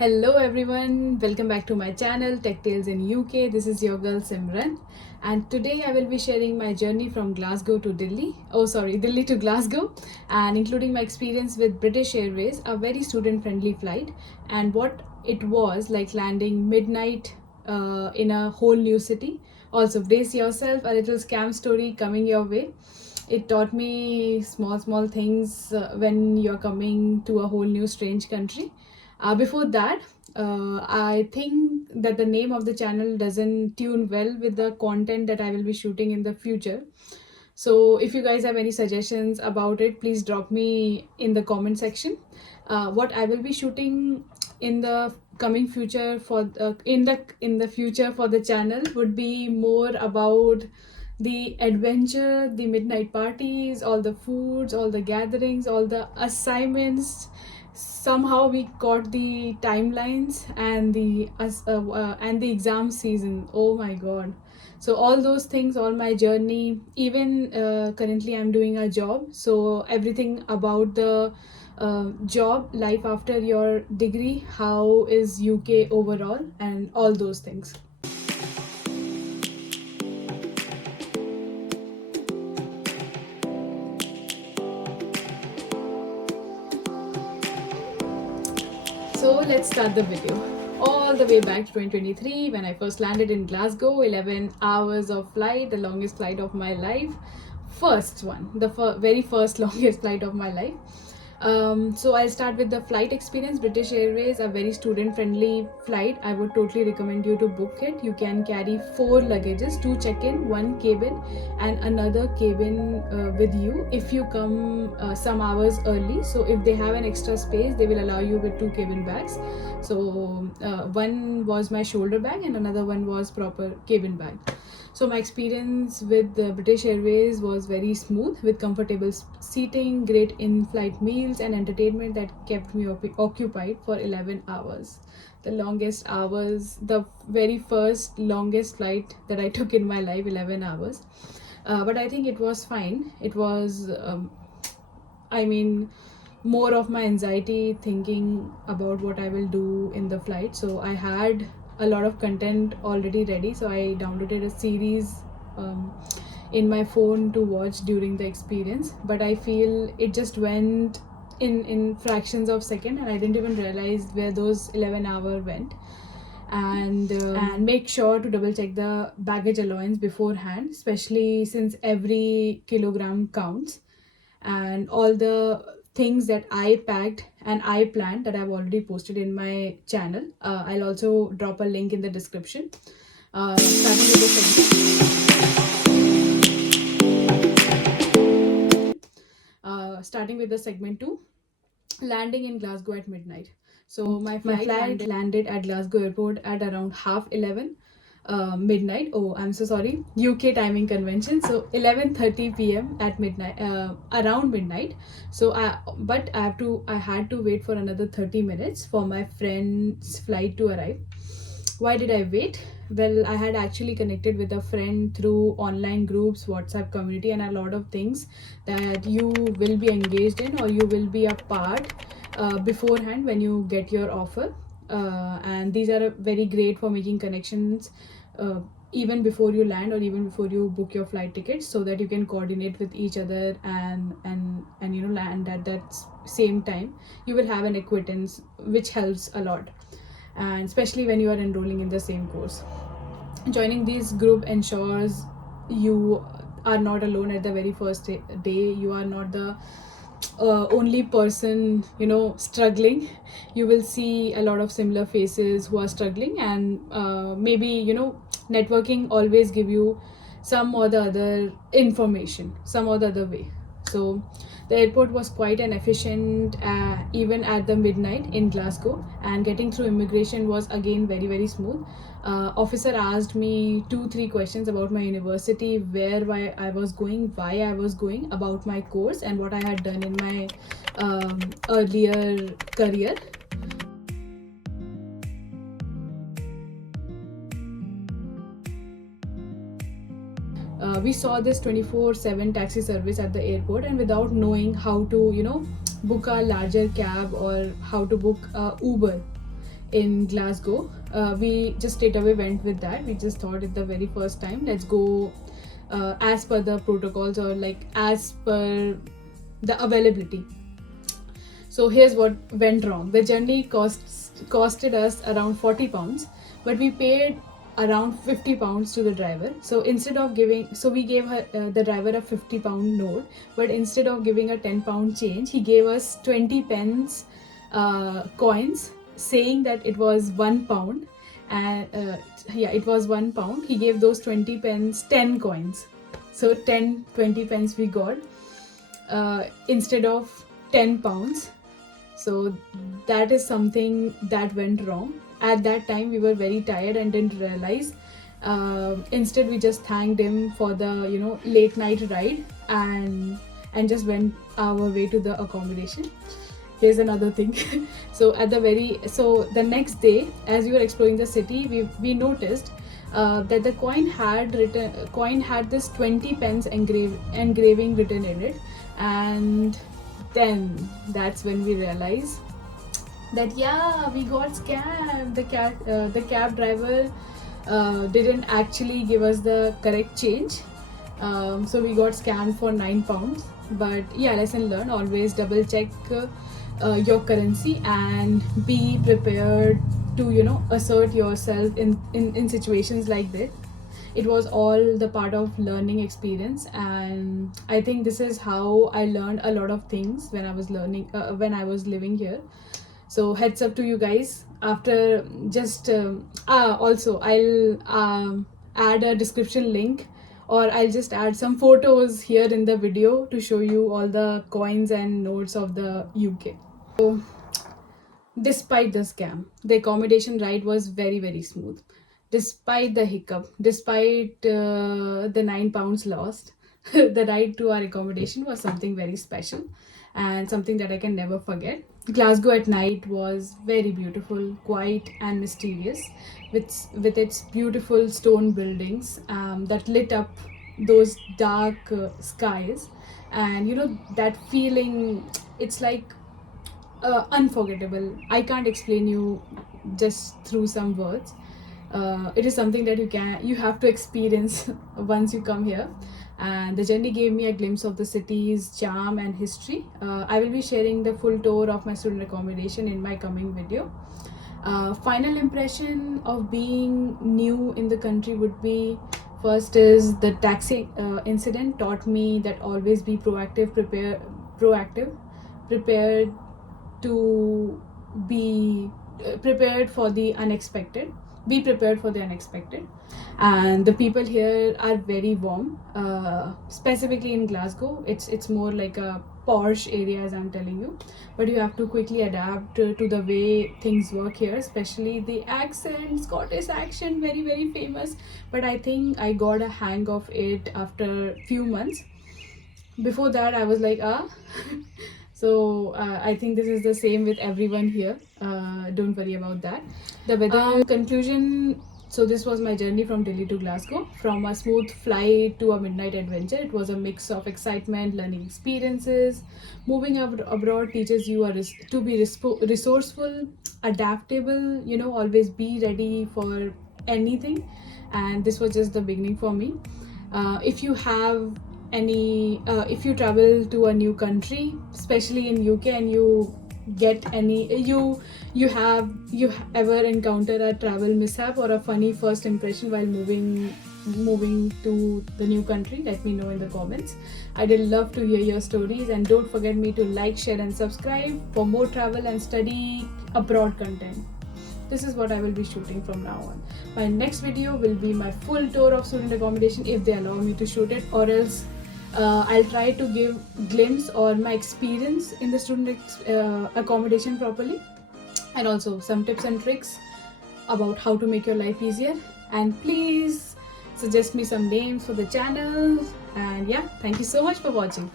Hello everyone, welcome back to my channel Tech Tales in UK. This is your girl Simran, and today I will be sharing my journey from Glasgow to Delhi. Delhi to Glasgow, and including my experience with British Airways, a very student friendly flight, and what it was like landing midnight in a whole new city. Also, brace yourself, a little scam story coming your way. It taught me small things when you're coming to a whole new strange country. Before that, I think that the name of the channel doesn't tune well with the content that I will be shooting in the future. So if you guys have any suggestions about it, please drop me in the comment section. What I will be shooting in the coming future in the future for the channel would be more about the adventure, the midnight parties, all the foods, all the gatherings, all the assignments. Somehow we got the timelines and the exam season. Oh my god. So all those things, all my journey, even currently I'm doing a job, so everything about the job life after your degree, how is UK overall, and all those things. So let's start the video. All the way back to 2023 when I first landed in Glasgow, 11 hours of flight, the longest flight of my life. First one, the very first longest flight of my life. So I'll start with the flight experience. British Airways, a very student friendly flight. I would totally recommend you to book it. You can carry 4 luggages, 2 check-in, 1 cabin and another cabin with you if you come some hours early. So if they have an extra space, they will allow you with 2 cabin bags. So one was my shoulder bag and another one was proper cabin bag. So my experience with the British Airways was very smooth, with comfortable seating, great in-flight meals and entertainment that kept me occupied for 11 hours. The longest hours, the very first longest flight that I took in my life, 11 hours. But I think it was fine. It was, more of my anxiety thinking about what I will do in the flight. So I had a lot of content already ready, so I downloaded a series in my phone to watch during the experience, but I feel it just went in fractions of second and I didn't even realize where those 11 hours went. And make sure to double check the baggage allowance beforehand, especially since every kilogram counts, and all the things that I packed and I planned that I've already posted in my channel. I'll also drop a link in the description. Starting with the segment 2, landing in Glasgow at midnight. So my flight landed at Glasgow airport at around half 11 midnight. Oh, I'm so sorry. UK timing convention. So 11:30 p.m. at midnight, around midnight. So I had to wait for another 30 minutes for my friend's flight to arrive. Why did I wait? Well, I had actually connected with a friend through online groups, WhatsApp community, and a lot of things that you will be engaged in or you will be a part beforehand when you get your offer. And these are very great for making connections even before you land or even before you book your flight tickets, so that you can coordinate with each other and land at that same time. You will have an acquaintance, which helps a lot, and especially when you are enrolling in the same course. Joining this group ensures you are not alone at the very first day. You are not the only person struggling. You will see a lot of similar faces who are struggling, and maybe networking always give you some or the other information, some or the other way. So the airport was quite an efficient, even at the midnight in Glasgow, and getting through immigration was again very smooth. Officer asked me 2-3 questions about my university, why I was going, about my course, and what I had done in my earlier career. We saw this 24/7 taxi service at the airport, and without knowing how to book a larger cab or how to book Uber, in Glasgow. We just straight away went with that. We just thought it the very first time, let's go as per the protocols, or like as per the availability. So here's what went wrong. The journey costed us around £40, but we paid around £50 to the driver. So instead of we gave her the driver a £50 note, but instead of giving a £10 change, he gave us 20 pence coins, saying that it was £1. And it was £1. He gave those 20 pence 10 coins. So 20 pence we got instead of £10. So that is something that went wrong. At that time we were very tired and didn't realize. Instead we just thanked him for the late night ride and just went our way to the accommodation. Here's another thing. So the next day, as we were exploring the city, we noticed that the coin had this 20 pence engraving written in it. And then that's when we realized that we got scammed. The cab driver didn't actually give us the correct change, so we got scammed for £9. But lesson learned: always double check your currency and be prepared to assert yourself in situations like this. It was all the part of learning experience, and I think this is how I learned a lot of things when I was living here. So heads up to you guys. After just also I'll add a description link, or I'll just add some photos here in the video to show you all the coins and notes of the UK. So despite the scam, the accommodation ride was very, very smooth. Despite the hiccup, despite the £9 lost, the ride to our accommodation was something very special and something that I can never forget. Glasgow at night was very beautiful, quiet and mysterious, with its beautiful stone buildings that lit up those dark skies. And that feeling, it's like unforgettable. I can't explain you just through some words. It is something that you have to experience once you come here. And the journey gave me a glimpse of the city's charm and history. I will be sharing the full tour of my student accommodation in my coming video. Final impression of being new in the country would be, first is the taxi incident taught me that always be prepared to be prepared for the unexpected. Be prepared for the unexpected. And the people here are very warm, specifically in Glasgow. It's more like a posh area, as I'm telling you, but you have to quickly adapt to the way things work here, especially the accent. Scottish accent, very, very famous, but I think I got a hang of it after few months. Before that I was like so I think this is the same with everyone here. Don't worry about that. The weather conclusion. So this was my journey from Delhi to Glasgow. From a smooth flight to a midnight adventure, it was a mix of excitement, learning experiences. Moving abroad teaches you to be resourceful, adaptable, always be ready for anything. And this was just the beginning for me. If you travel to a new country, especially in UK, and you ever encounter a travel mishap or a funny first impression while moving to the new country, let me know in the comments. I'd love to hear your stories, and don't forget me to like, share and subscribe for more travel and study abroad content. This is what I will be shooting from now on. My next video will be my full tour of student accommodation, if they allow me to shoot it, or else I'll try to give glimpse or my experience in the student accommodation properly, and also some tips and tricks about how to make your life easier. And please suggest me some names for the channel. And thank you so much for watching.